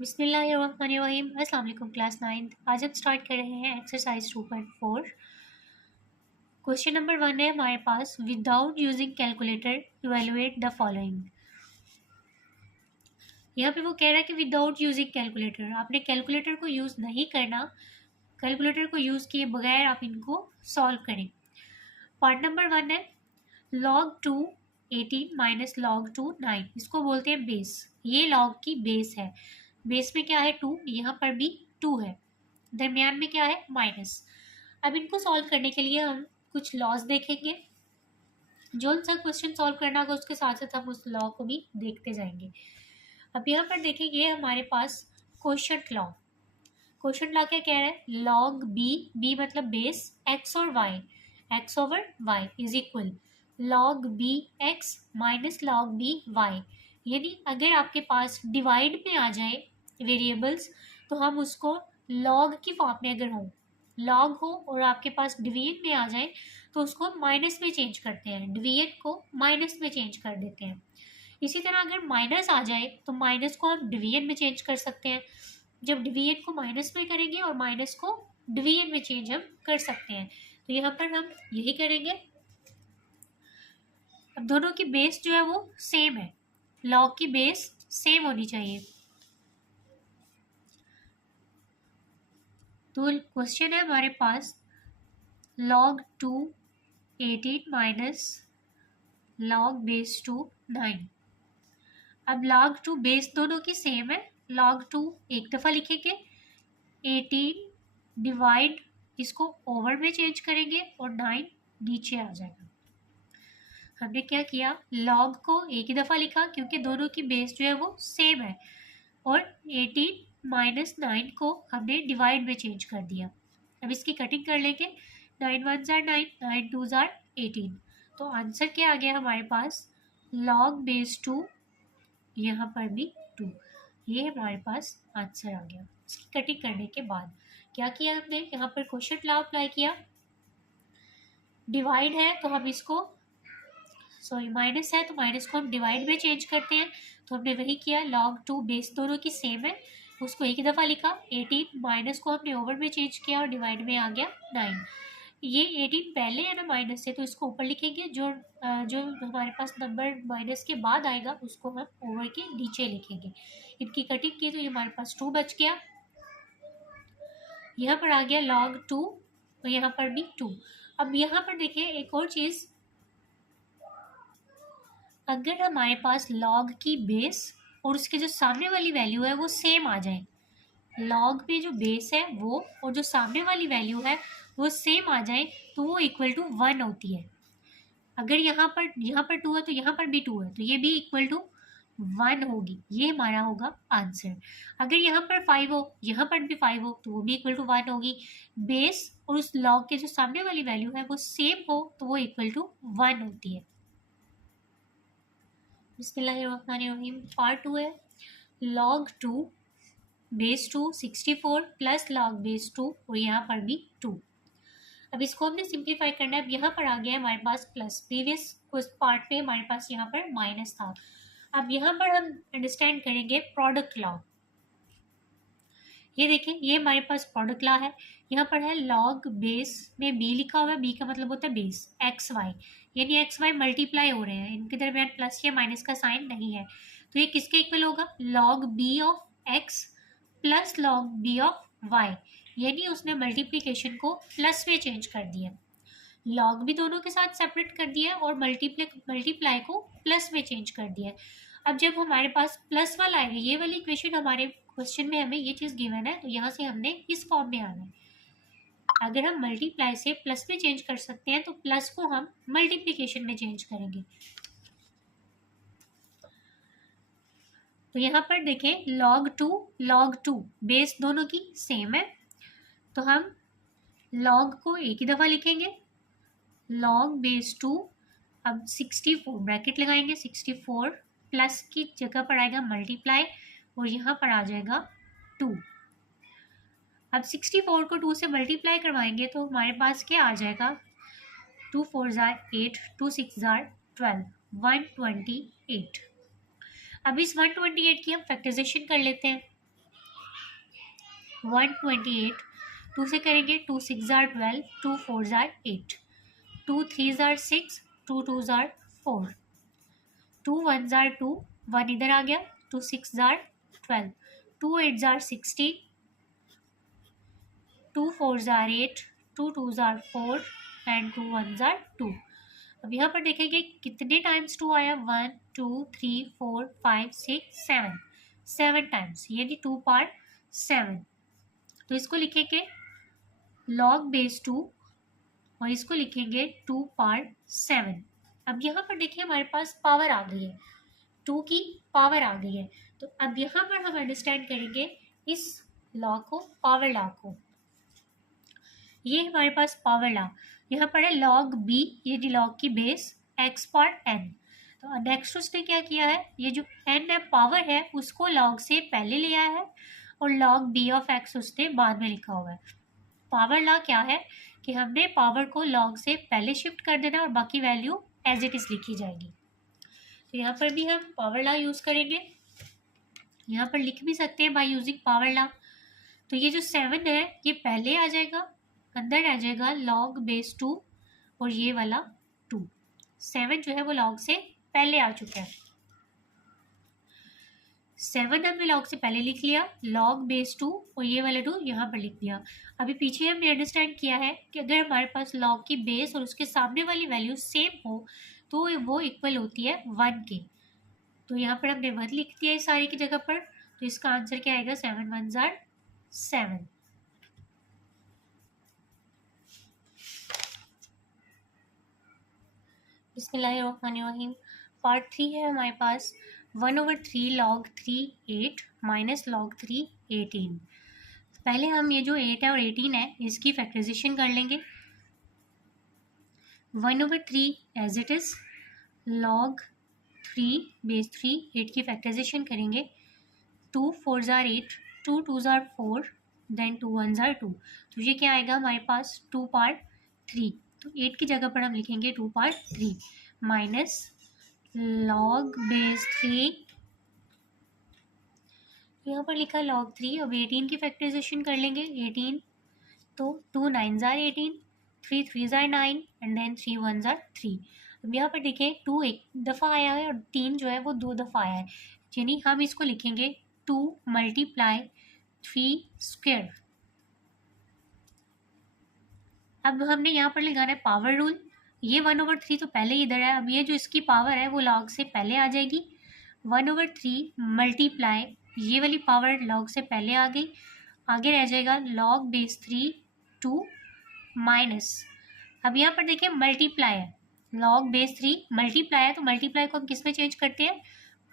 बिस्मिल्लाहिर्रहमानिर्रहीम। अस्सलाम वालेकुम क्लास 9th। आज हम स्टार्ट कर रहे हैं एक्सरसाइज 2.4। क्वेश्चन नंबर 1 है हमारे पास, without using calculator evaluate the following. यहाँ पे वो कह रहा है कि विदाउट यूजिंग कैलकुलेटर, आपने कैलकुलेटर को यूज़ नहीं करना, कैलकुलेटर को यूज़ किए बगैर आप इनको सॉल्व करें। पार्ट नंबर 1 है log 2 18 माइनस log 2 9, इसको बोलते हैं बेस। ये log की बेस है, बेस में क्या है 2, यहाँ पर भी 2 है, दरमियान में क्या है माइनस। अब इनको सॉल्व करने के लिए हम कुछ लॉज देखेंगे, जो सा क्वेश्चन सॉल्व करना होगा उसके साथ साथ हम उस लॉ को भी देखते जाएंगे। अब यहाँ पर देखेंगे हमारे पास क्वोशंट लॉ। क्वोशंट लॉ क्या कह रहा है, लॉग बी मतलब बेस, एक्स और y, x over y is equal log b x minus log b y. यानी अगर आपके पास डिवाइड में आ जाए वेरिएबल्स तो हम उसको लॉग की फॉर्म में अगर हो, लॉग हो और आपके पास डिवीजन में आ जाए तो उसको हम माइनस में चेंज करते हैं, डिवीजन को माइनस में चेंज कर देते हैं। इसी तरह अगर माइनस आ जाए तो माइनस को हम डिवीजन में चेंज कर सकते हैं। जब डिवीजन को माइनस में करेंगे और माइनस को डिवीजन में चेंज हम कर सकते हैं, तो यहाँ पर हम यही करेंगे। अब दोनों की बेस जो है वो सेम है, लॉग की बेस सेम होनी चाहिए। तो क्वेश्चन है हमारे पास log 2 18 माइनस log बेस 2 9। अब log 2 बेस दोनों की सेम है, log 2 एक दफ़ा लिखेंगे, 18 डिवाइड इसको ओवर में चेंज करेंगे और 9 नीचे आ जाएगा। हमने क्या किया, log को एक ही दफ़ा लिखा क्योंकि दोनों की बेस जो है वो सेम है, और 18 माइनस 9 को हमने डिवाइड में चेंज कर दिया। अब इसकी कटिंग कर लेंगे, 9 1 जार 9, 9 2 जार 18। तो आंसर क्या आ गया हमारे पास, log बेस 2, यहाँ पर भी 2, ये हमारे पास आंसर आ गया। इसकी कटिंग करने के बाद क्या किया हमने, यहाँ पर क्वोशंट लॉ अप्लाई किया, डिवाइड है तो हम इसको माइनस है तो माइनस को हम डिवाइड में चेंज करते हैं, तो हमने वही किया। log 2 बेस दोनों की सेम है, उसको एक ही दफ़ा लिखा, 18 माइनस को हमने ओवर में चेंज किया और डिवाइड में आ गया 9। ये 18 पहले है ना माइनस से, तो इसको ऊपर लिखेंगे, जो हमारे पास नंबर माइनस के बाद आएगा उसको हम ओवर के नीचे लिखेंगे। इनकी कटिंग की तो ये हमारे पास 2 बच गया, यहाँ पर आ गया log 2 और यहाँ पर भी 2। अब यहाँ पर देखिए एक और चीज़, अगर हमारे पास log की बेस और उसके जो सामने वाली वैल्यू है वो सेम आ जाए, log में जो बेस है वो और जो सामने वाली वैल्यू है वो सेम आ जाए, तो वो इक्वल टू 1 होती है। अगर यहाँ पर 2 है तो यहाँ पर भी 2 है, तो ये भी इक्वल टू 1 होगी, ये हमारा होगा आंसर। अगर यहाँ पर 5 हो, यहाँ पर भी 5 हो, तो वो भी इक्वल टू 1 होगी। बेस और उस log के जो सामने वाली वैल्यू है वो सेम हो तो वो इक्वल टू 1 होती है। बिस्मिल्लाहिर्रहमानिर्रहीम। पार्ट 2 है, log 2 base 2 64 plus log base 2 और यहाँ पर भी 2। अब इसको हमने सिंप्लीफाई करना है। अब यहाँ पर आ गया है हमारे पास प्लस, प्रीवियस पार्ट पे हमारे पास यहाँ पर माइनस था। अब यहाँ पर हम अंडरस्टैंड करेंगे प्रोडक्ट लॉ। ये देखें, ये हमारे पास प्रोडक्ट लॉ है, यहाँ पर है log बेस में b लिखा हुआ है, b का मतलब होता है बेस, एक्स वाई, यानी एक्स वाई मल्टीप्लाई हो रहे हैं, इनके दरमियान प्लस या माइनस का साइन नहीं है, तो ये किसके इक्वल होगा, log b of x plus log b of y, यानी उसने मल्टीप्लीकेशन को प्लस में चेंज कर दिया, log भी दोनों के साथ सेपरेट कर दिया और मल्टीप्लाई को प्लस में चेंज कर दिया। अब जब हमारे पास प्लस वाला आएगा, ये वाली इक्वेशन हमारे क्वेश्चन में हमें ये चीज़ गिवन है, तो यहाँ से हमने इस फॉर्म में आना है। अगर हम मल्टीप्लाई से प्लस में चेंज कर सकते हैं तो प्लस को हम मल्टीप्लिकेशन में चेंज करेंगे। तो यहाँ पर देखें, log 2 बेस दोनों की सेम है, तो हम log को एक ही दफ़ा लिखेंगे, log बेस 2। अब 64 ब्रैकेट लगाएंगे, 64 प्लस की जगह पर आएगा मल्टीप्लाई और यहाँ पर आ जाएगा 2। अब 64 को 2 से मल्टीप्लाई करवाएंगे तो हमारे पास क्या आ जाएगा, 2 4 जार 8, 2 6 जार 12, 128। अब इस 128 की हम फैक्टराइजेशन कर लेते हैं। 128, 2 से करेंगे 2 6 jar 12, 2 4 jar 8, 2 3 jar 6, 2 2 jar 4, 2 1 jar 2, 1 इधर आ गया, 2 6 jar 12, 2 8 jar 16, 2 4 jar 8, 2 2 jar 4 and 2 1 jar 2। अब यहाँ पर देखेंगे कितने टाइम्स 2 आया, 1 2 3 4 5 6 7, 7 टाइम्स, यानी 2 पार 7। तो इसको लिखेंगे log बेस 2 और इसको लिखेंगे 2 पार 7। अब यहाँ पर देखिए हमारे पास पावर आ गई है, 2 की पावर आ गई है। तो अब यहाँ पर हम अंडरस्टैंड करेंगे इस लॉ को, पावर लॉ को। ये हमारे पास पावर लॉ यहाँ पर है log b, ये लॉग की बेस x पार n। तो नेक्स्ट उसने क्या किया है, ये जो n है पावर है उसको log से पहले लिया है और log b ऑफ x उसने बाद में लिखा हुआ है। पावर लॉ क्या है कि हमने पावर को log से पहले शिफ्ट कर देना और बाकी वैल्यू एज इट इज लिखी जाएगी। तो यहाँ पर भी हम पावर लॉ यूज करेंगे, यहाँ पर लिख भी सकते हैं बाय यूजिंग पावर लॉ। तो ये जो 7 है ये पहले आ जाएगा, अंदर आ जाएगा log बेस 2 और ये वाला 2, 7 जो है वो log से पहले आ चुका है। 7 हमने log से पहले लिख लिया, log बेस 2 और ये वाला 2 यहाँ पर लिख दिया। अभी पीछे हमने अंडरस्टैंड किया है कि अगर हमारे पास log की बेस और उसके सामने वाली वैल्यू सेम हो तो वो इक्वल होती है 1 के। तो यहाँ पर हमने 1 लिख दिया इस सारी की जगह पर, तो इसका आंसर क्या आएगा, 7 1 जार 7। बिस्मिल्लाहिर्रहमानिर्रहीम। पार्ट 3 है हमारे पास 1/3 log 3 8 माइनस log 3 18। पहले हम ये जो 8 है और 18 है इसकी फैक्टराइजेशन कर लेंगे। 1/3 as it is log 3 base 3, 8 की फैक्टराइजेशन करेंगे, 2 4 जार 8, 2 2 जार 4, देन 2 1 जार 2। तो ये क्या आएगा हमारे पास 2 पार 3। तो 8 की जगह पर हम लिखेंगे 2 पार 3 माइनस log बेस 3, यहाँ पर लिखा log 3। अब 18 की फैक्टराइजेशन कर लेंगे, 18 तो 2 9 जार 18, 3 3 जार 9 एंड देन 3 1 जार 3। अब यहाँ पर देखें 2 एक दफ़ा आया है और 3 जो है वो 2 दफ़ा आया है, यानी हम इसको लिखेंगे 2 मल्टीप्लाई 3 स्क्वायर। अब हमने यहाँ पर लगाना है पावर रूल। ये 1/3 तो पहले ही इधर है, अब ये जो इसकी पावर है वो log से पहले आ जाएगी। 1/3 मल्टीप्लाई ये वाली पावर log से पहले आ गई, आगे रह जाएगा log बेस 3 2 माइनस। अब यहाँ पर देखिए मल्टीप्लाई है, log बेस 3 मल्टीप्लाई है, तो मल्टीप्लाई को हम किस में चेंज करते हैं,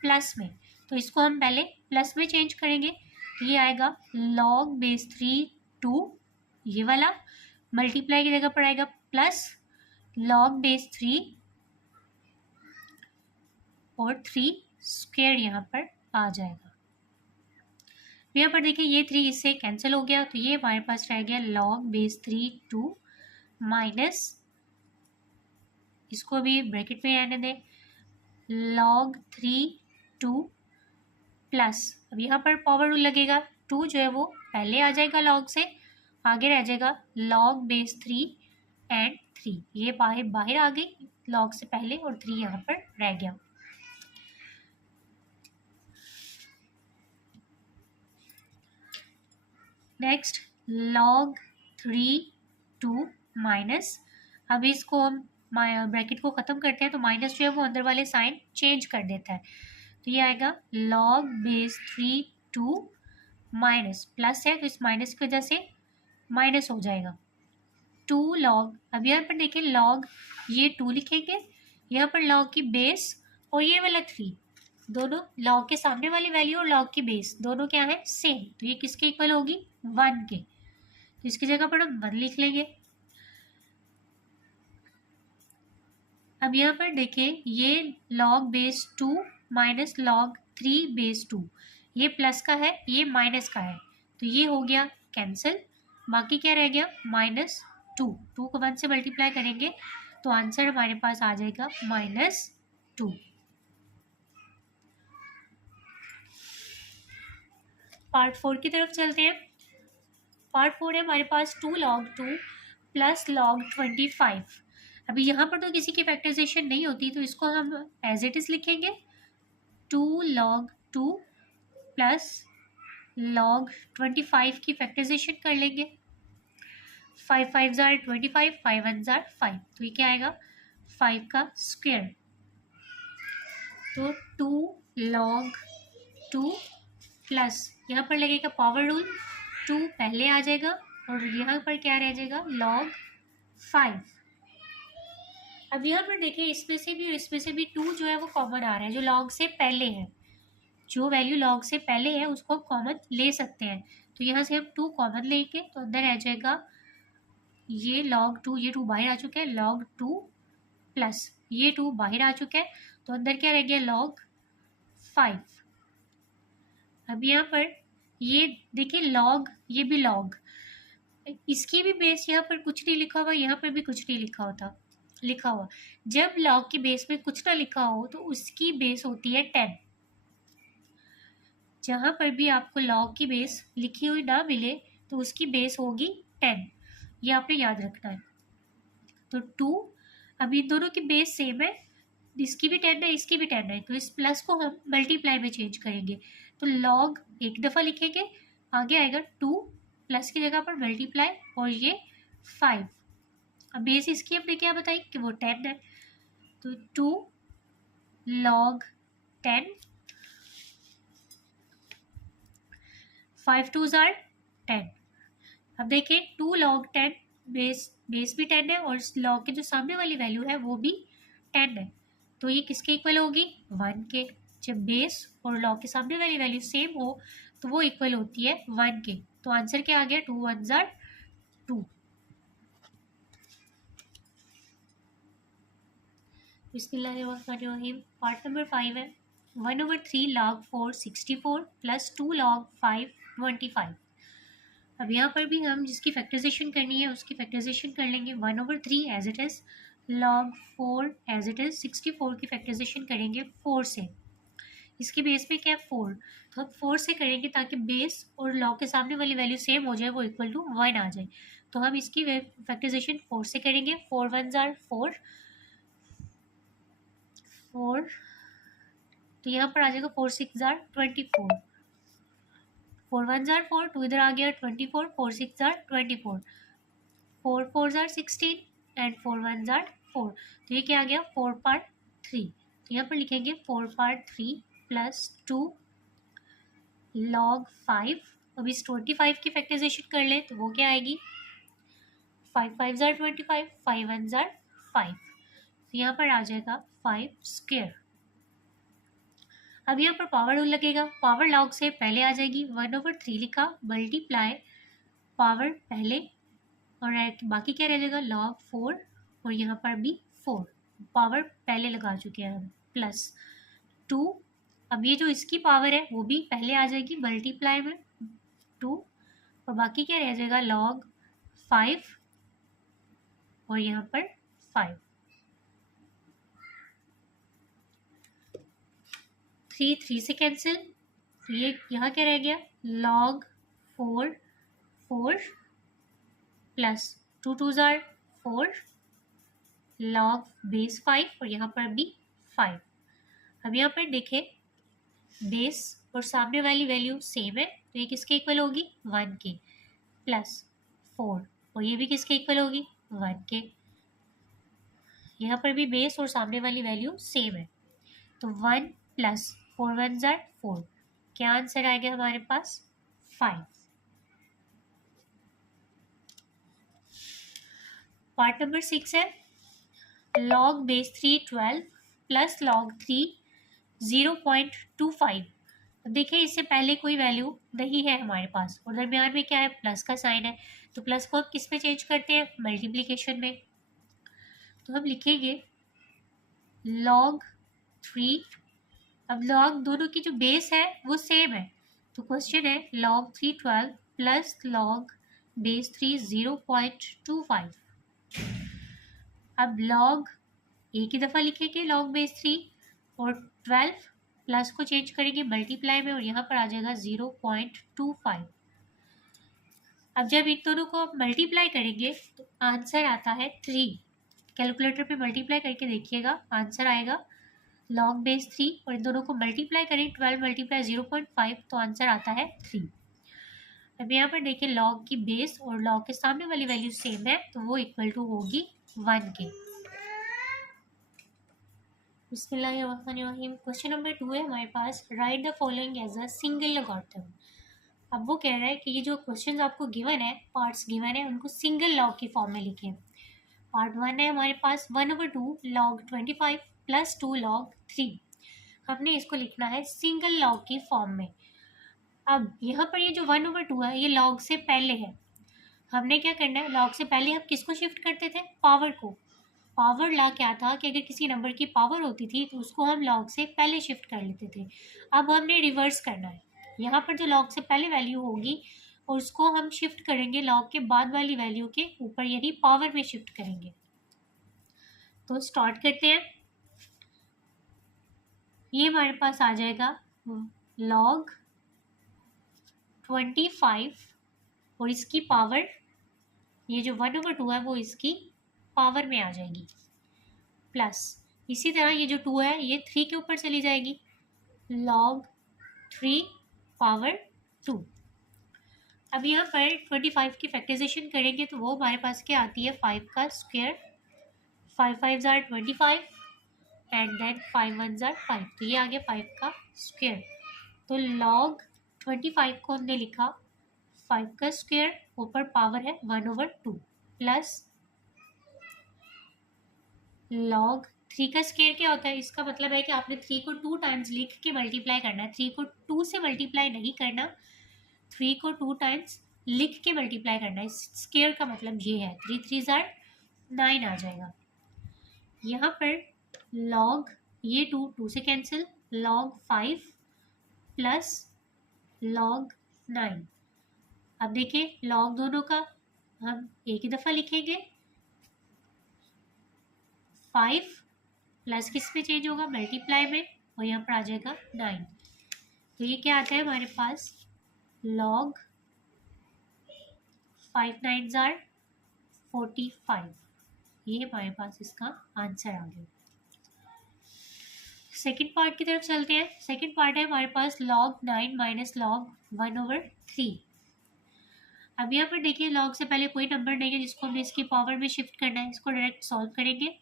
प्लस में। तो इसको हम पहले प्लस में चेंज करेंगे, तो ये आएगा log बेस 3 2, ये वाला मल्टीप्लाई की जगह पर आएगा प्लस log बेस 3 और 3 स्क्वायर यहाँ पर आ जाएगा। यहाँ पर देखिए ये 3 इससे कैंसिल हो गया, तो ये हमारे पास रह गया log बेस 3 2 माइनस, इसको भी ब्रैकेट में रहने दें, log 3 2 प्लस, अब यहाँ पर पावर रूल लगेगा, 2 जो है वो पहले आ जाएगा log से, आगे रह जाएगा log बेस 3 एंड 3, ये बाहर आ गई log से पहले और 3 यहाँ पर रह गया। नेक्स्ट log 3 2 माइनस, अब इसको हम ब्रैकेट को ख़त्म करते हैं तो माइनस जो है वो अंदर वाले साइन चेंज कर देता है, तो ये आएगा log बेस 3 2 माइनस, प्लस है तो इस माइनस की वजह से माइनस हो जाएगा 2 log। अब यहाँ पर देखिए log ये 2 लिखेंगे, यहाँ पर log की बेस और ये वाला 3, दोनों log के सामने वाली वैल्यू और log की बेस दोनों क्या है, सेम, तो ये किसके इक्वल होगी, 1 के। तो इसकी जगह पर हम 1 लिख लेंगे। अब यहाँ पर देखिए ये log base 2 minus log 3 base 2, ये प्लस का है ये माइनस का है, तो ये हो गया कैंसिल, बाकी क्या रह गया -2, 2 को 1 से मल्टीप्लाई करेंगे तो आंसर हमारे पास आ जाएगा -2। पार्ट 4 की तरफ चलते हैं। पार्ट 4 है हमारे पास 2 log 2 प्लस log 25। अभी यहाँ पर तो किसी की फैक्टराइजेशन नहीं होती, तो इसको हम एज इट इज़ लिखेंगे 2 log 2 प्लस log 25 की फैक्टराइजेशन कर लेंगे। 5 5 जार 25, 5 1 जार 5, तो ये क्या आएगा 5 का स्क्वायर। तो 2 log 2 प्लस यहाँ पर लगेगा पावर रूल, 2 पहले आ जाएगा और यहाँ पर क्या रह जाएगा log 5। अब यहाँ पर देखिए इसमें से भी और इसमें से भी 2 जो है वो कॉमन आ रहा है, जो log से पहले है। जो वैल्यू log से पहले है उसको हम कॉमन ले सकते हैं, तो यहाँ से हम 2 कॉमन लेंगे तो अंदर रह जाएगा ये log 2, ये 2 बाहर आ चुका है, log 2 प्लस ये 2 बाहर आ चुका है, तो अंदर क्या रह गया log 5। अब यहाँ पर ये देखिए log, ये भी log, इसकी भी बेस यहाँ पर कुछ नहीं लिखा हुआ, यहाँ पर भी कुछ नहीं लिखा हुआ। जब log की बेस में कुछ ना लिखा हो तो उसकी बेस होती है 10। जहाँ पर भी आपको log की बेस लिखी हुई ना मिले तो उसकी बेस होगी 10, ये आपने याद रखना है। तो 2, अब इन दोनों की बेस सेम है, इसकी भी 10 है इसकी भी 10 है, तो इस प्लस को हम मल्टीप्लाई में चेंज करेंगे। तो log एक दफ़ा लिखेंगे, आगे आएगा 2 प्लस की जगह पर मल्टीप्लाई और ये 5। अब बेस इसकी हमने क्या बताई कि वो 10 है, तो 2 log 10, 5 2s are 10। अब देखिए 2 log 10, बेस भी 10 है और log के जो सामने वाली वैल्यू है वो भी 10 है, तो ये किसके इक्वल होगी 1 के। जब बेस और log के सामने वाली वैल्यू सेम हो तो वो इक्वल होती है 1 के। तो आंसर क्या आ गया 2 1s are 2। बिस्मिल्लाहिर्रहमानिर्रहीम। पार्ट नंबर 5 है 1/3 log 4 64 प्लस 2 log 5 25। अब यहाँ पर भी हम जिसकी फैक्टराइजेशन करनी है उसकी फैक्टराइजेशन कर लेंगे। 1/3 as it is, log 4 as it is, 64 की फैक्टराइजेशन करेंगे 4 से। इसके बेस में क्या है 4, तो हम 4 से करेंगे ताकि बेस और log के सामने वाली वैल्यू सेम हो जाए, वो इक्वल टू 1 आ जाए। तो हम इसकी फैक्टराइजेशन 4 से करेंगे। 4 1s are 4, तो यहाँ पर आ जाएगा 4 6s are 24, 4 1s are 4, 2 इधर आ गया 24, 4 6s are 24, 4 4s are 16 and 4 1s are 4। तो ये क्या आ गया 4 पार्ट 3। तो यहाँ पर लिखेंगे 4 पार्ट 3 प्लस 2 log 5। अब इस 25 की फैक्टराइजेशन कर ले तो वो क्या आएगी 5 5s are 25, 5 1s are 5, तो यहाँ पर आ जाएगा 5 स्क्वायर। अब यहाँ पर पावर रूल लगेगा, पावर log से पहले आ जाएगी, 1/3 लिखा मल्टीप्लाई पावर पहले और बाकी क्या रह जाएगा log 4 और यहाँ पर भी 4, पावर पहले लगा चुके हैं हम, प्लस 2। अब ये जो इसकी पावर है वो भी पहले आ जाएगी मल्टीप्लाई में 2 और बाकी क्या रह जाएगा log 5 और यहाँ पर 5। 3 3 से कैंसिल, तो ये यहाँ क्या रह गया log 4 4 plus 2 2s are 4 log base 5 और यहाँ पर भी 5। अब यहाँ पर देखें बेस और सामने वाली वैल्यू सेम है, तो ये किसके इक्वल होगी 1 के, प्लस 4 और ये भी किसके इक्वल होगी 1 के। यहाँ पर भी बेस और सामने वाली वैल्यू सेम है, तो 1 प्लस 4 1s are 4, क्या आंसर आएगा हमारे पास 5। पार्ट नंबर 6 है log बेस 3 12 प्लस log 3 0.25। अब देखिए इससे पहले कोई वैल्यू नहीं है हमारे पास और दरमियान में क्या है प्लस का साइन है, तो प्लस को हम किस में चेंज करते हैं मल्टीप्लिकेशन में। तो हम लिखेंगे log 3, अब log दोनों की जो बेस है वो सेम है, तो क्वेश्चन है log 3 12 प्लस log बेस 3 0.25। अब log एक ही दफ़ा लिखेंगे log बेस 3 और 12 प्लस को चेंज करेंगे मल्टीप्लाई में और यहाँ पर आ जाएगा 0.25। अब जब इन दोनों को आप मल्टीप्लाई करेंगे तो आंसर आता है 3। कैलकुलेटर पे मल्टीप्लाई करके देखिएगा, आंसर आएगा लॉग बेस 3, और इन दोनों को मल्टीप्लाई करें 12 मल्टीप्लाई 0.5 तो आंसर आता है 3। अब यहाँ पर देखिए लॉग की बेस और लॉग के सामने वाली वैल्यू सेम है तो वो इक्वल टू होगी 1 के। बिस्मिल्लाहिर्रहमानिर्रहीम। क्वेश्चन नंबर 2 है हमारे पास, write the following as a single logarithm. अब वो कह रहा है कि ये जो क्वेश्चन आपको गिवन है, पार्ट्स गिवन है, उनको सिंगल लॉग की फॉर्म में लिखें। पार्ट 1 है हमारे पास 1/2 log 25 प्लस 2 log 3। हमने इसको लिखना है सिंगल लॉग की फॉर्म में। अब यहाँ पर ये जो 1/2 है ये लॉग से पहले है। हमने क्या करना है, लॉग से पहले हम किसको शिफ्ट करते थे, पावर को। पावर ला क्या था कि अगर किसी नंबर की पावर होती थी तो उसको हम लॉग से पहले शिफ्ट कर लेते थे। अब हमने रिवर्स करना है, यहाँ पर जो लॉग से पहले वैल्यू होगी और उसको हम शिफ्ट करेंगे लॉग के बाद वाली वैल्यू के ऊपर, यानी पावर में शिफ्ट करेंगे। तो स्टार्ट करते हैं। ये हमारे पास आ जाएगा log 25 और इसकी पावर, ये जो 1/2 है वो इसकी पावर में आ जाएगी, प्लस इसी तरह ये जो 2 है ये 3 के ऊपर चली जाएगी, log 3 पावर 2। अब यहाँ पर 25 की फैक्टराइजेशन करेंगे तो वो हमारे पास क्या आती है, 5 का स्क्वायर, 5 5 जार 25 एंड देन 5 1 जार 5, तो ये आ गया 5 का स्क्वायर। तो log 25 को हमने लिखा 5 का स्क्वायर, ऊपर पावर है 1/2, प्लस log 3 का स्क्वायर क्या होता है, इसका मतलब है कि आपने 3 को 2 टाइम्स लिख के मल्टीप्लाई करना है। 3 को 2 से मल्टीप्लाई नहीं करना, 3 को 2 टाइम्स लिख के मल्टीप्लाई करना है। स्क्वायर का मतलब ये है, 3 3 जार 9 आ जाएगा। यहाँ पर log ये 2 से कैंसिल, log 5 प्लस log 9। अब देखिए log दोनों का हम एक ही दफ़ा लिखेंगे, 5 प्लस किस में चेंज होगा, मल्टीप्लाई में, और यहाँ पर आ जाएगा 9। तो ये क्या आता है हमारे पास, log 5 9 जार 45। ये हमारे पास इसका आंसर आ गया। सेकेंड पार्ट की तरफ चलते हैं। सेकेंड पार्ट है हमारे पास log 9 माइनस log 1/3। अब यहाँ पर देखिए log से पहले कोई नंबर नहीं है जिसको हमने इसकी पावर में शिफ्ट करना है, इसको डायरेक्ट सॉल्व करेंगे।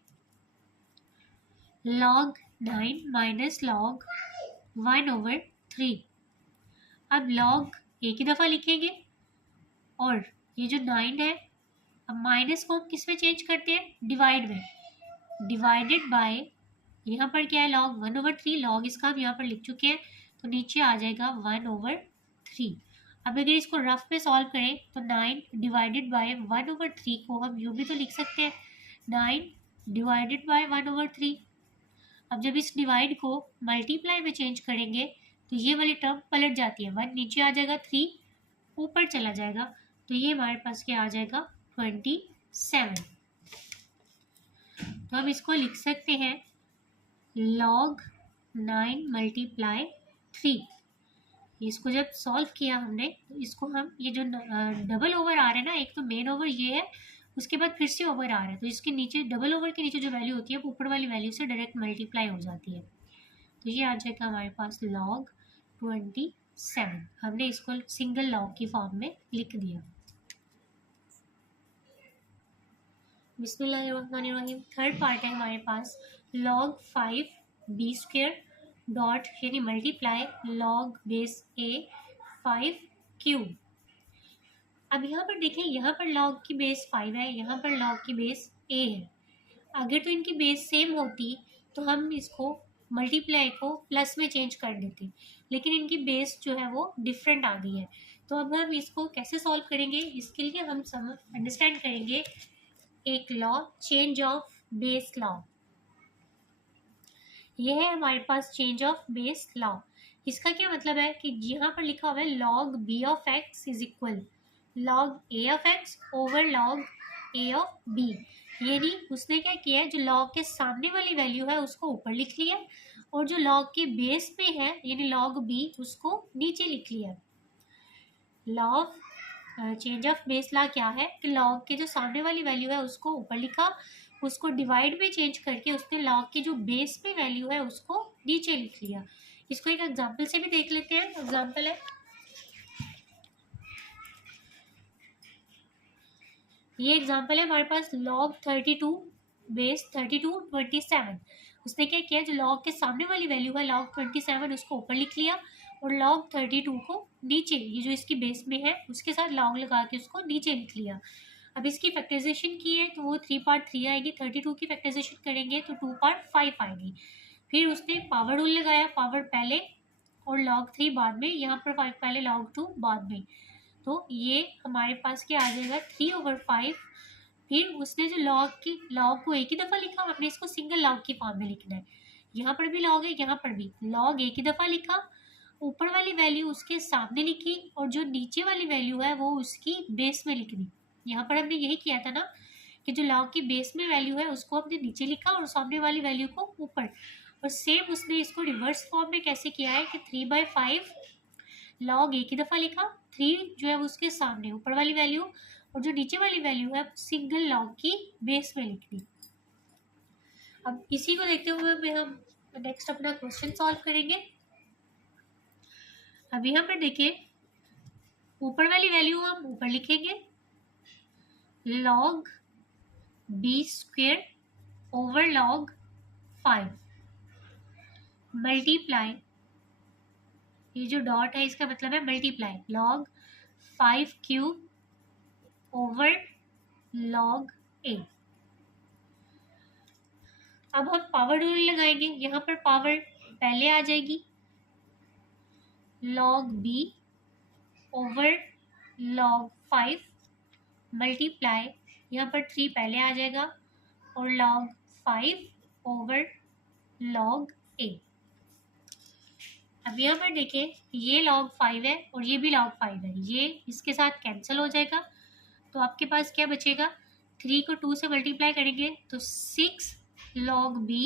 log 9 minus log 1/3। अब log एक ही दफ़ा लिखेंगे और ये जो 9 है, अब माइनस को हम किस में चेंज करते हैं, डिवाइड में, डिवाइडेड बाय, यहाँ पर क्या है log 1/3, log इसका हम यहाँ पर लिख चुके हैं तो नीचे आ जाएगा 1/3। अब अगर इसको रफ में सॉल्व करें तो 9 डिवाइडेड बाय 1/3 को हम यूँ भी तो लिख सकते हैं, 9 डिवाइडेड बाय 1/3। अब जब इस डिवाइड को मल्टीप्लाई में चेंज करेंगे तो ये वाली टर्म पलट जाती है, 1 नीचे आ जाएगा, 3 ऊपर चला जाएगा, तो ये हमारे पास क्या आ जाएगा, 27। तो हम इसको लिख सकते हैं log 9 मल्टीप्लाई 3। इसको जब सॉल्व किया हमने तो इसको हम, ये जो डबल ओवर आ रहा है ना, एक तो मेन ओवर ये है, उसके बाद फिर से ओवर आ रहा है, तो इसके नीचे डबल ओवर के नीचे जो वैल्यू होती है वो ऊपर वाली वैल्यू से डायरेक्ट मल्टीप्लाई हो जाती है। तो ये आ जाएगा हमारे पास log 27। हमने इसको सिंगल लॉग की फॉर्म में लिख दिया। बिस्मिल्लाहिर्रहमानिर्रहीम। थर्ड पार्ट है हमारे पास log 5 b स्क्वायर डॉट यानी multiply log base a 5 cube. अब यहाँ पर देखें, यहाँ पर log की बेस 5 है, यहाँ पर log की बेस a है। अगर तो इनकी बेस सेम होती तो हम इसको मल्टीप्लाई को प्लस में चेंज कर देते, लेकिन इनकी बेस जो है वो डिफरेंट आ गई है। तो अब हम इसको कैसे सॉल्व करेंगे, इसके लिए हम अंडरस्टैंड करेंगे एक law, change of base law. यह है हमारे पास चेंज ऑफ बेस लॉ। इसका क्या मतलब है कि यहाँ पर लिखा हुआ है log b of x is equal log a of x over log a of b। यानी उसने क्या किया है, जो log के सामने वाली वैल्यू है उसको ऊपर लिख लिया और जो log के बेस पे है यानी log b उसको नीचे लिख लिया। log change of base law क्या है कि लॉग के जो सामने वाली वैल्यू है उसको ऊपर लिखा, उसको डिवाइड में चेंज करके उसने लॉग की जो बेस में वैल्यू है उसको नीचे लिख लिया। इसको एक एग्जांपल से भी देख लेते हैं। एग्जांपल है, ये एग्जांपल है हमारे पास log 32 बेस 32 27। उसने क्या किया, जो log के सामने वाली वैल्यू है log 27 उसको ऊपर लिख लिया और log 32 को नीचे, ये जो इसकी बेस में है उसके साथ log लगा के उसको नीचे लिख लिया। अब इसकी फैक्टराइजेशन की है तो वो 3/3 आएगी, 32 की फैक्टराइजेशन करेंगे तो 2/5 आएगी। फिर उसने पावर रूल लगाया, पावर पहले और log 3 बाद में, यहाँ पर 5 पहले log 2 बाद में, तो ये हमारे पास क्या आ जाएगा 3/5। फिर उसने जो लॉग को एक ही दफ़ा लिखा, हमने इसको सिंगल लॉग की फॉर्म में लिखना है। यहाँ पर भी लॉग है, यहाँ पर भी लॉग एक ही दफ़ा लिखा, ऊपर वाली वैल्यू उसके सामने लिखी और जो नीचे वाली वैल्यू है वो उसकी बेस में लिखनी। यहाँ पर हमने यही किया था ना कि जो लॉग की बेस में वैल्यू है उसको हमने नीचे लिखा और सामने वाली वैल्यू को ऊपर। और सेम उसने इसको रिवर्स फॉर्म में कैसे किया है कि 3/5 लॉग एक ही दफ़ा लिखा, 3 जो है उसके सामने ऊपर वाली वैल्यू और जो नीचे वाली वैल्यू है सिंगल लॉग की बेस में लिख दी। अब इसी को देखते हुए हम नेक्स्ट अपना क्वेश्चन सॉल्व करेंगे। अब यहाँ पर देखिए, ऊपर वाली वैल्यू हम ऊपर लिखेंगे, log b² over log 5 multiply, ये जो डॉट है इसका मतलब है multiply, log 5³ over log a। अब हम पावर रूल लगाएंगे, यहाँ पर पावर पहले आ जाएगी log b over log 5 multiply, यहाँ पर 3 पहले आ जाएगा और log 5 ओवर log a। अब यहाँ पर देखिए, ये log 5 है और ये भी log 5 है, ये इसके साथ कैंसिल हो जाएगा तो आपके पास क्या बचेगा, 3 को 2 से मल्टीप्लाई करेंगे तो 6 log b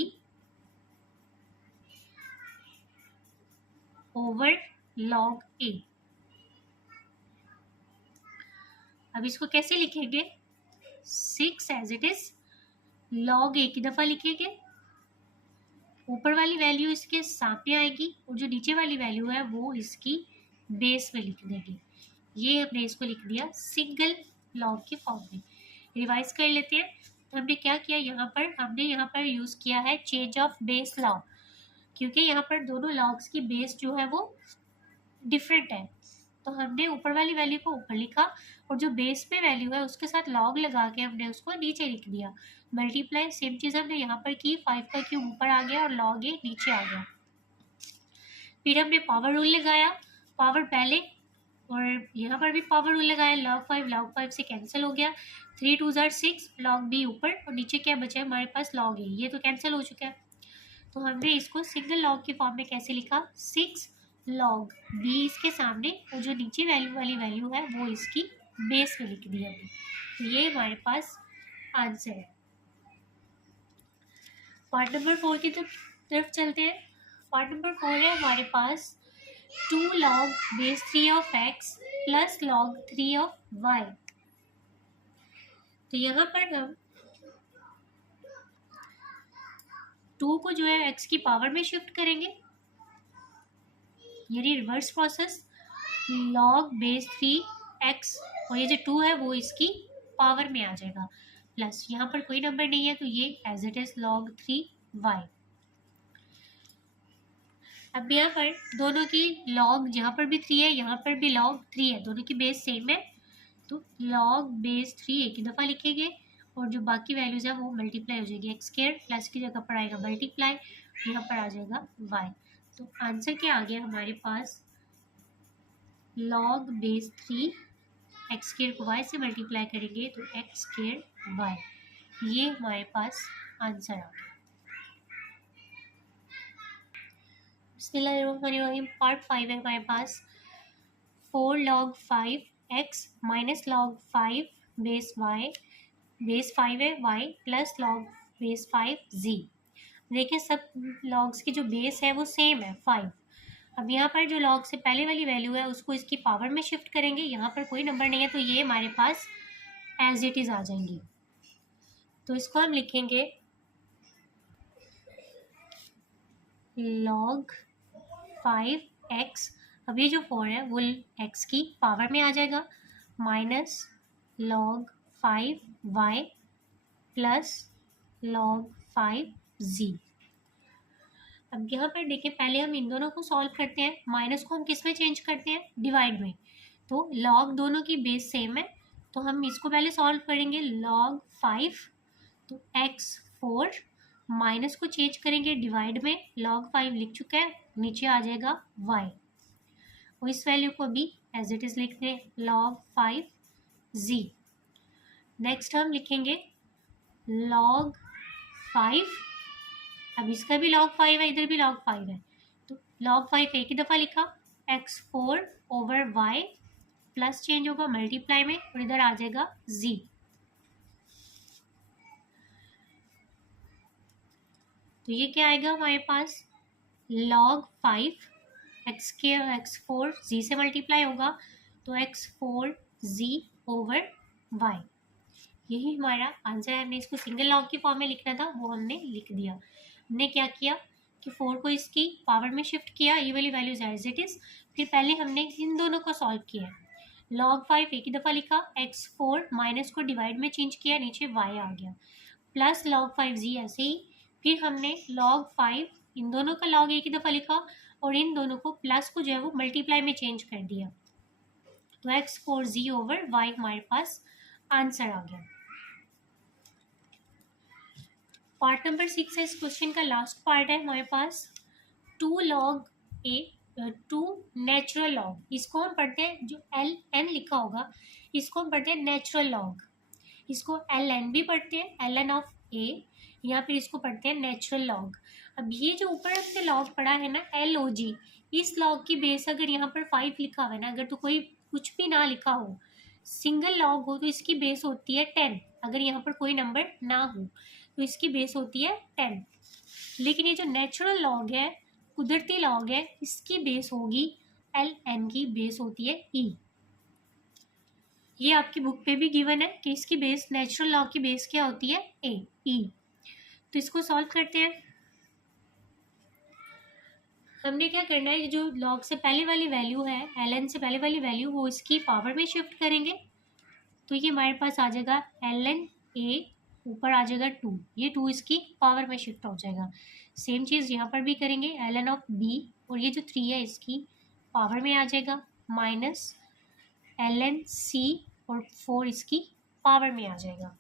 over log a। अब इसको कैसे लिखेंगे, 6 एज इट इज, log एक ही दफ़ा लिखेंगे, ऊपर वाली वैल्यू इसके सामने आएगी और जो नीचे वाली वैल्यू है वो इसकी बेस में लिख देंगे। ये हमने इसको लिख दिया सिंगल लॉग के फॉर्म में। रिवाइज कर लेते हैं, तो हमने क्या किया, हमने यहाँ पर यूज़ किया है चेंज ऑफ बेस लॉ, क्योंकि यहाँ पर दोनों लॉग्स की बेस जो है वो डिफरेंट है। तो हमने ऊपर वाली वैल्यू को ऊपर लिखा और जो बेस में वैल्यू है उसके साथ लॉग लगा के हमने उसको नीचे लिख दिया। मल्टीप्लाई सेम चीज़ हमने यहाँ पर की, 5 का क्यूब ऊपर आ गया और log a नीचे आ गया। फिर हमने पावर रूल लगाया, पावर पहले और यहाँ पर भी पावर रूल लगाया, log 5 से कैंसिल हो गया, 3 2 6, log b ऊपर और नीचे क्या बचा है हमारे पास log a, ये तो कैंसिल हो चुका है। तो हमने इसको सिंगल लॉग की फॉर्म में कैसे लिखा, 6 log b इसके सामने और जो नीचे वैल्यू वाली वैल्यू है वो इसकी बेस में लिख दी हमने। तो ये हमारे पास आंसर है। पार्ट नंबर 4 की तरफ चलते हैं। पार्ट नंबर 4 है हमारे पास 2 log base 3 of x plus log 3 of y। तो यहाँ पर हम 2 को जो है x की पावर में शिफ्ट करेंगे, यानी reverse process, log base 3x और ये जो 2 है वो इसकी पावर में आ जाएगा, प्लस यहाँ पर कोई नंबर नहीं है तो ये as it is log 3y। अब यहाँ पर दोनों की log, यहाँ पर भी 3 है यहाँ पर भी log 3 है, दोनों की बेस सेम है तो log बेस 3 एक ही दफ़ा लिखेंगे और जो बाकी वैल्यूज़ है वो मल्टीप्लाई हो जाएगी, x² प्लस की जगह पर आएगा मल्टीप्लाई, यहाँ पर आ जाएगा y। तो आंसर क्या आ गया हमारे पास, log बेस 3 x² को y से मल्टीप्लाई करेंगे तो x² y, ये हमारे पास आंसर आ गया। बिस्मिल्लाहिर्रहमानिर्रहीम। पार्ट 5 है हमारे पास, 4 log 5x minus log 5 base y, base 5 है y plus log base 5 z। देखिए सब लॉग्स की जो बेस है वो सेम है 5। अब यहाँ पर जो log से पहले वाली वैल्यू है उसको इसकी पावर में शिफ्ट करेंगे, यहाँ पर कोई नंबर नहीं है तो ये हमारे पास एज इट इज़ आ जाएंगी। तो इसको हम लिखेंगे log 5x, अब ये जो 4 है वो x की पावर में आ जाएगा, minus log 5y plus log 5z। अब यहाँ पर देखिए पहले हम इन दोनों को सॉल्व करते हैं, माइनस को हम किस में चेंज करते हैं, डिवाइड में। तो log दोनों की बेस सेम है तो हम इसको पहले सॉल्व करेंगे, log 5 तो x 4, माइनस को चेंज करेंगे डिवाइड में, log 5 लिख चुका है, नीचे आ जाएगा y, और इस वैल्यू को भी एज इट इज़ लिख दें log 5z। नेक्स्ट हम लिखेंगे log 5, अब इसका भी log 5 है, इधर भी log 5 है, तो log 5 एक ही दफ़ा लिखा, x4 over y plus change होगा मल्टीप्लाई में और इधर आ जाएगा z। तो ये क्या आएगा हमारे पास, log 5 x4 z से मल्टीप्लाई होगा तो x4 z ओवर y, यही हमारा आंसर है। हमने इसको सिंगल लॉग की फॉर्म में लिखना था, वो हमने लिख दिया। हमने क्या किया कि 4 को इसकी पावर में शिफ्ट किया, ये वाली वैल्यूज एज इट इज़, फिर पहले हमने इन दोनों को सॉल्व किया, log 5 एक ही दफ़ा लिखा, x4 माइनस को डिवाइड में चेंज किया, नीचे y आ गया, प्लस log 5z ऐसे ही, फिर हमने log 5 इन दोनों का log एक ही दफ़ा लिखा और इन दोनों को प्लस को जो है वो मल्टीप्लाई में चेंज कर दिया, तो x4z ओवर y हमारे पास आंसर आ गया। पार्ट नंबर 6 है इस क्वेश्चन का, लास्ट पार्ट है हमारे पास, 2 log a 2 नेचुरल लॉग, इसको हम पढ़ते हैं, जो ln लिखा होगा इसको हम पढ़ते हैं नेचुरल लॉग, इसको ln भी पढ़ते हैं, ln ऑफ a, या फिर इसको पढ़ते हैं नेचुरल लॉग। अब ये जो ऊपर हमने लॉग पढ़ा है ना log, इस लॉग की बेस अगर यहाँ पर 5 लिखा हुआ है ना, अगर तो कोई कुछ भी ना लिखा हो, सिंगल लॉग हो तो इसकी बेस होती है 10, अगर यहाँ पर कोई नंबर ना हो तो इसकी बेस होती है 10। लेकिन ये जो नेचुरल लॉग है, कुदरती लॉग है, इसकी बेस होगी ln की बेस होती है e। ये आपकी बुक पे भी गिवन है कि इसकी बेस, नेचुरल लॉग की बेस क्या होती है, e। तो इसको सॉल्व करते हैं। हमने क्या करना है, जो लॉग से पहले वाली वैल्यू है, ln से पहले वाली वैल्यू, वो इसकी पावर में शिफ्ट करेंगे, तो ये हमारे पास आ जाएगा ln a, ऊपर आ जाएगा 2, ये 2 इसकी पावर में शिफ्ट हो जाएगा। सेम चीज़ यहाँ पर भी करेंगे, ln ऑफ b, और ये जो 3 है इसकी पावर में आ जाएगा, माइनस ln c और 4 इसकी पावर में आ जाएगा।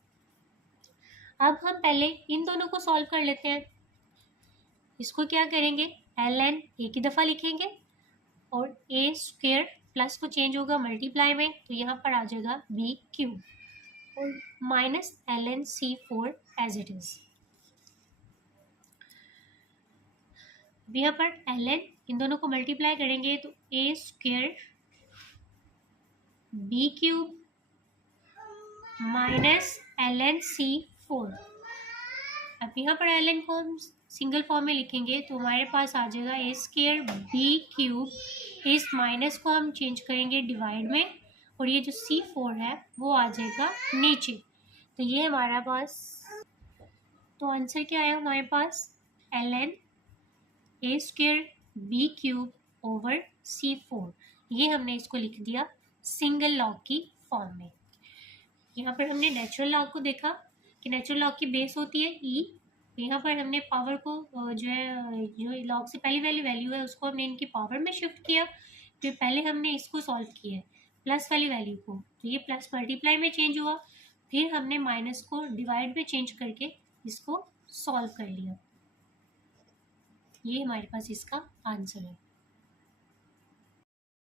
अब हम पहले इन दोनों को सॉल्व कर लेते हैं। इसको क्या करेंगे, ln एक ही दफ़ा लिखेंगे और a स्क्वायर प्लस को चेंज होगा मल्टीप्लाई में, तो यहाँ पर आ जाएगा b क्यूब और minus ln c4 as it is. यहाँ पर ln इन दोनों को मल्टीप्लाई करेंगे तो a square b cube minus ln c4। अब यहाँ पर ln को हम सिंगल फॉर्म में लिखेंगे तो हमारे पास आ जाएगा a स्क्वायर b क्यूब, इस माइनस को हम चेंज करेंगे डिवाइड में, और ये जो c4 है वो आ जाएगा नीचे। तो ये हमारा पास, तो आंसर क्या आया हमारे पास, ln a square b cube over c4, ये हमने इसको लिख दिया सिंगल लॉग की फॉर्म में। यहाँ पर हमने नेचुरल लॉग को देखा कि नेचुरल लॉग की बेस होती है e, यहाँ पर हमने पावर को जो है, जो लॉग से पहली वाली वैल्यू है उसको हमने इनकी पावर में शिफ्ट किया, फिर पहले हमने इसको सॉल्व किया है प्लस वाली वैल्यू को, तो ये प्लस मल्टीप्लाई में चेंज हुआ, फिर हमने माइनस को डिवाइड में चेंज करके इसको सॉल्व कर लिया। ये हमारे पास इसका आंसर है।